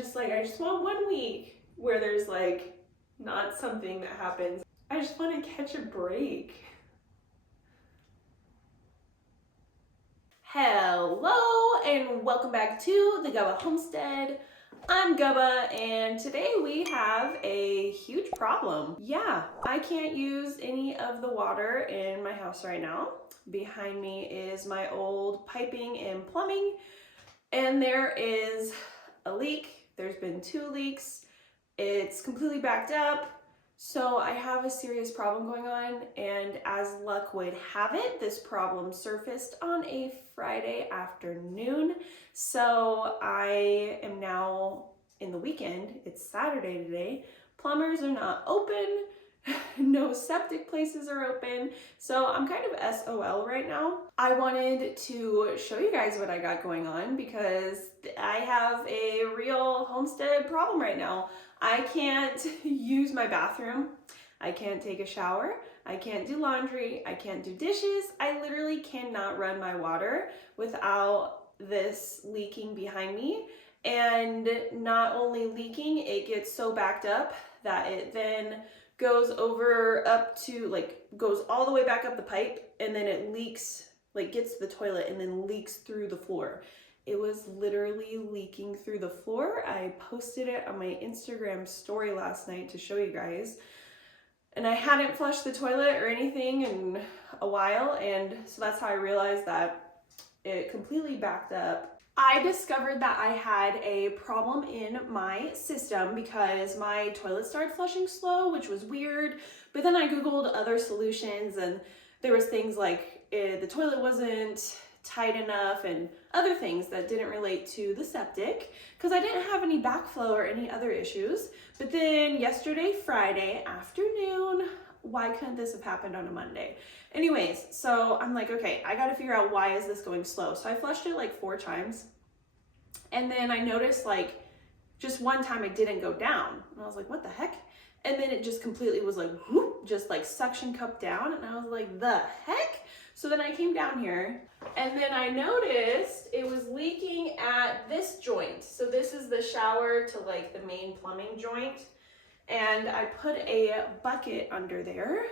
I just want 1 week where there's like not something that happens. I just want to catch a break. Hello and welcome back to the Gubba Homestead. I'm Gubba and today we have a huge problem. Yeah, I can't use any of the water in my house right now. Behind me is my old piping and plumbing, and there is a leak. There's been 2 leaks. It's completely backed up. So I have a serious problem going on, and as luck would have it, this problem surfaced on a Friday afternoon. So I am now in the weekend. It's Saturday today. Plumbers are not open. No septic places are open. So I'm kind of SOL right now. I wanted to show you guys what I got going on because I have a real homestead problem right now. I can't use my bathroom. I can't take a shower. I can't do laundry. I can't do dishes. I literally cannot run my water without this leaking behind me. And not only leaking, it gets so backed up that it then goes over up to goes all the way back up the pipe, and then it leaks, gets to the toilet and then leaks through the floor. It was literally leaking through the floor. I posted it on my Instagram story last night to show you guys. And I hadn't flushed the toilet or anything in a while, and so that's how I realized that it completely backed up. I discovered that I had a problem in my system because my toilet started flushing slow, which was weird. But then I Googled other solutions, and there was things like the toilet wasn't tight enough and other things that didn't relate to the septic because I didn't have any backflow or any other issues. But then yesterday, Friday afternoon, why couldn't this have happened on a Monday? Anyways, so I'm like, okay, I gotta figure out why is this going slow. So I flushed it like 4 times. And then I noticed just one time it didn't go down. And I was like, what the heck? And then it just completely was like, whoop, just like suction cup down. And I was like, the heck? So then I came down here and then I noticed it was leaking at this joint. So this is the shower to the main plumbing joint. And I put a bucket under there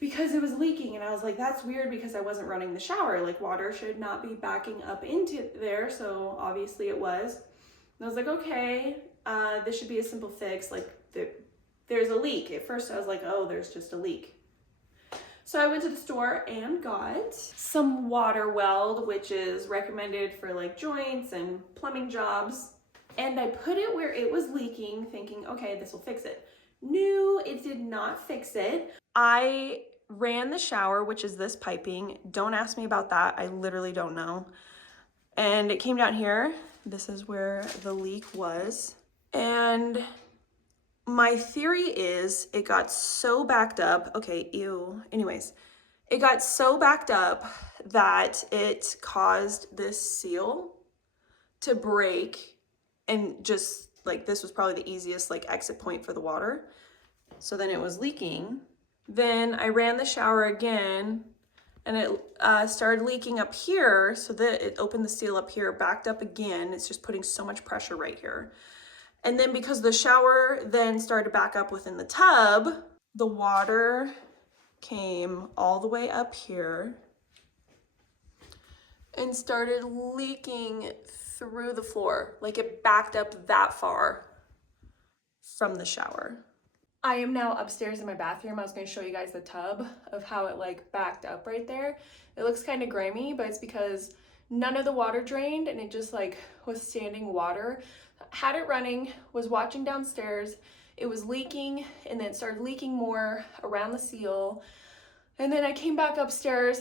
because it was leaking, and I was like, that's weird because I wasn't running the shower. Water should not be backing up into there, so obviously it was. And I was like, okay, this should be a simple fix. There's a leak. At first I was like, oh, there's just a leak. So I went to the store and got some water weld, which is recommended for joints and plumbing jobs. And I put it where it was leaking, thinking, okay, this will fix it. No, it did not fix it. I ran the shower, which is this piping. Don't ask me about that. I literally don't know. And it came down here. This is where the leak was. And my theory is it got so backed up. Okay, ew. Anyways, it got so backed up that it caused this seal to break, and just this was probably the easiest exit point for the water. So then it was leaking. Then I ran the shower again and it started leaking up here, so that it opened the seal up here, backed up again. It's just putting so much pressure right here. And then because the shower then started back up within the tub, the water came all the way up here and started leaking through the floor. It backed up that far from the shower. I am now upstairs in my bathroom. I was going to show you guys the tub of how it backed up right there. It looks kind of grimy, but it's because none of the water drained and it just was standing water. Had it running, was watching downstairs. It was leaking, and then it started leaking more around the seal. And then I came back upstairs.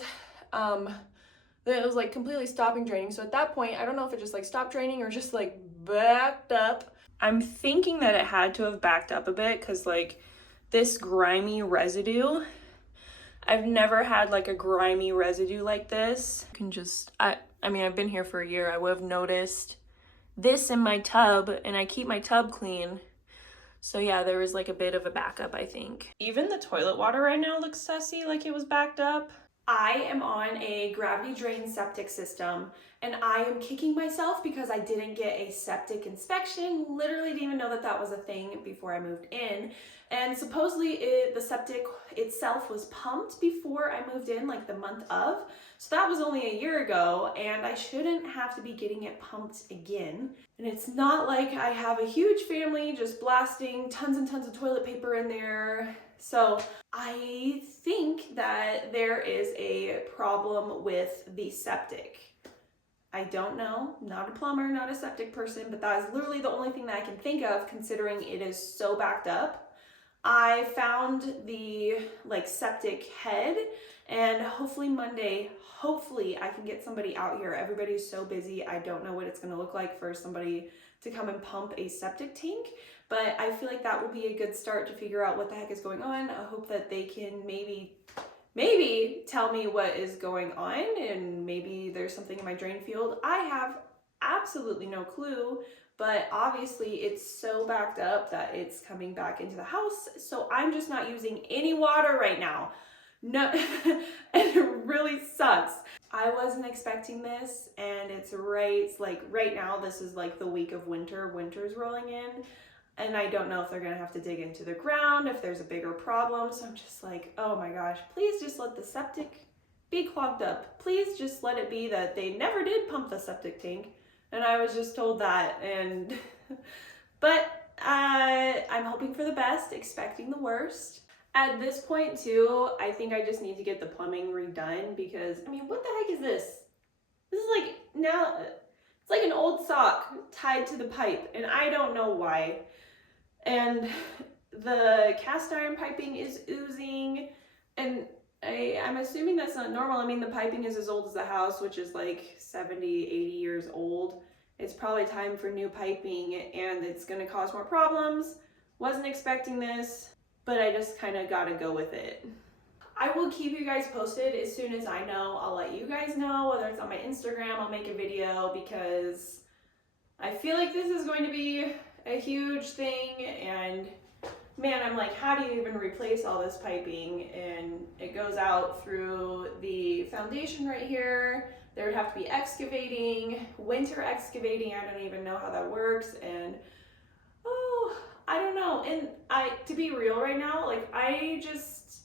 Then it was completely stopping draining. So at that point, I don't know if it just stopped draining or just backed up. I'm thinking that it had to have backed up a bit because this grimy residue, I've never had a grimy residue like this. You can just, I mean, I've been here for a year. I would have noticed this in my tub, and I keep my tub clean. So yeah, there was a bit of a backup, I think. Even the toilet water right now looks sussy, it was backed up. I am on a gravity drain septic system and I am kicking myself because I didn't get a septic inspection. Literally didn't even know that that was a thing before I moved in. And supposedly the septic itself was pumped before I moved in, like the month of. So that was only a year ago and I shouldn't have to be getting it pumped again. And it's not like I have a huge family just blasting tons and tons of toilet paper in there. So I think that there is a problem with the septic. I don't know, not a plumber, not a septic person, but that is literally the only thing that I can think of considering it is so backed up. I found the septic head and hopefully Monday, hopefully I can get somebody out here. Everybody's so busy. I don't know what it's gonna look like for somebody to come and pump a septic tank, but I feel like that will be a good start to figure out what the heck is going on. I hope that they can maybe tell me what is going on and maybe there's something in my drain field. I have absolutely no clue, but obviously it's so backed up that it's coming back into the house. So I'm just not using any water right now. No, and it really sucks. I wasn't expecting this and it's like right now, this is like the week of winter's rolling in. And I don't know if they're gonna have to dig into the ground, if there's a bigger problem. So I'm just like, oh my gosh, please just let the septic be clogged up. Please just let it be that they never did pump the septic tank. And I was just told that. And but I'm hoping for the best, expecting the worst. At this point too, I think I just need to get the plumbing redone because, I mean, what the heck is this? This is like, now, it's like an old sock tied to the pipe and I don't know why. And the cast iron piping is oozing and I'm assuming that's not normal. I mean, the piping is as old as the house, which is like 70, 80 years old. It's probably time for new piping and it's gonna cause more problems. Wasn't expecting this, but I just kind of gotta go with it. I will keep you guys posted as soon as I know. I'll let you guys know, whether it's on my Instagram, I'll make a video because I feel like this is going to be a huge thing and man, I'm like, how do you even replace all this piping? And it goes out through the foundation right here. There would have to be excavating, winter excavating. I don't even know how that works. And oh, I don't know. And to be real right now, like I just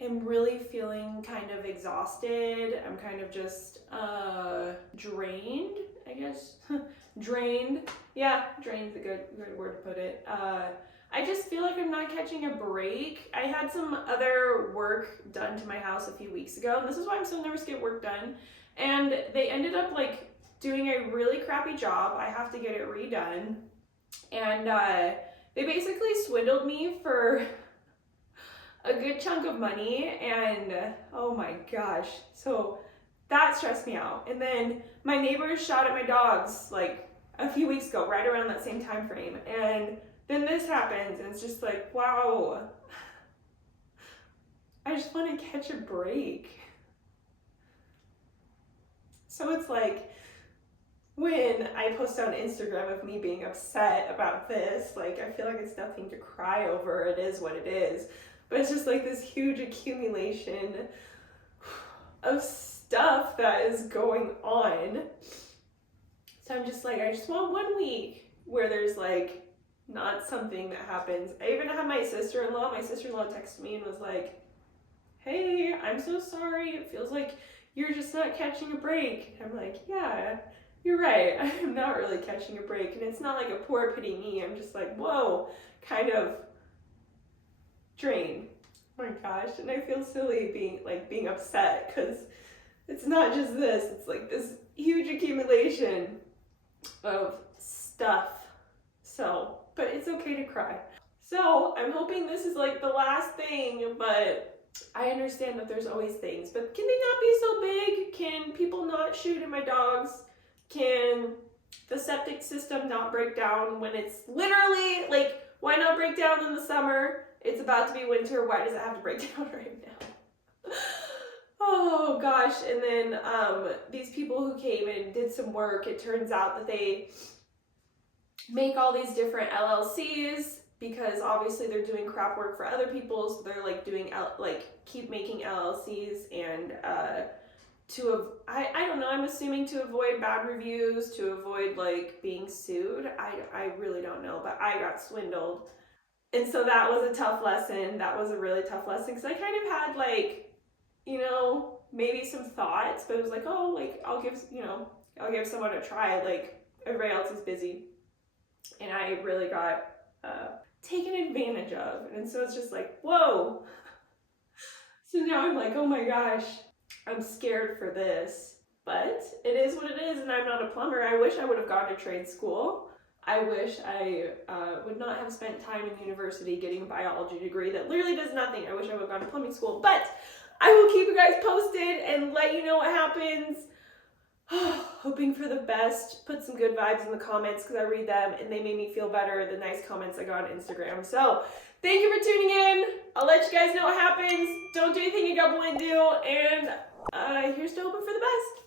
am really feeling kind of exhausted. I'm kind of just drained, I guess. Drained. Yeah, drained's a good word to put it. I just feel like I'm not catching a break. I had some other work done to my house a few weeks ago, and this is why I'm so nervous to get work done. And they ended up like doing a really crappy job. I have to get it redone. And they basically swindled me for a good chunk of money and oh my gosh. So that stressed me out. And then my neighbors shot at my dogs like a few weeks ago, right around that same time frame. And then this happens and it's just like, wow, I just want to catch a break. So it's like when I post on Instagram of me being upset about this, like I feel like it's nothing to cry over. It is what it is. But it's just like this huge accumulation of stuff that is going on. So I'm just like, I just want 1 week where there's like not something that happens. I even had my sister-in-law texted me and was like, hey, I'm so sorry. It feels like you're just not catching a break. And I'm like, yeah, you're right. I'm not really catching a break. And it's not like a poor pity me. I'm just like, whoa, kind of drained. Oh my gosh. And I feel silly being upset because it's not just this. It's like this huge accumulation of stuff. So, but it's okay to cry. So I'm hoping this is like the last thing, but I understand that there's always things, but can they not be so big? Can people not shoot at my dogs? Can the septic system not break down when it's literally like, why not break down in the summer? It's about to be winter. Why does it have to break down right now? Oh gosh. And then these people who came and did some work, it turns out that they make all these different LLCs because obviously they're doing crap work for other people, so they're like doing keep making LLCs and I don't know, I'm assuming to avoid bad reviews, to avoid like being sued. I really don't know, but I got swindled. And so that was a tough lesson. That was a really tough lesson because I kind of had like, you know, maybe some thoughts, but it was like, oh, like I'll give someone a try. Like everybody else is busy. And I really got taken advantage of. And so it's just like, whoa. So now I'm like, oh my gosh, I'm scared for this. But it is what it is, and I'm not a plumber. I wish I would have gone to trade school. I wish I would not have spent time in university getting a biology degree that literally does nothing. I wish I would have gone to plumbing school. But I will keep you guys posted and let you know what happens. Hoping for the best. Put some good vibes in the comments because I read them and they made me feel better, the nice comments I got on Instagram. So thank you for tuning in. I'll let you guys know what happens. Don't do anything you Gubba wouldn't do, and here's to hoping for the best.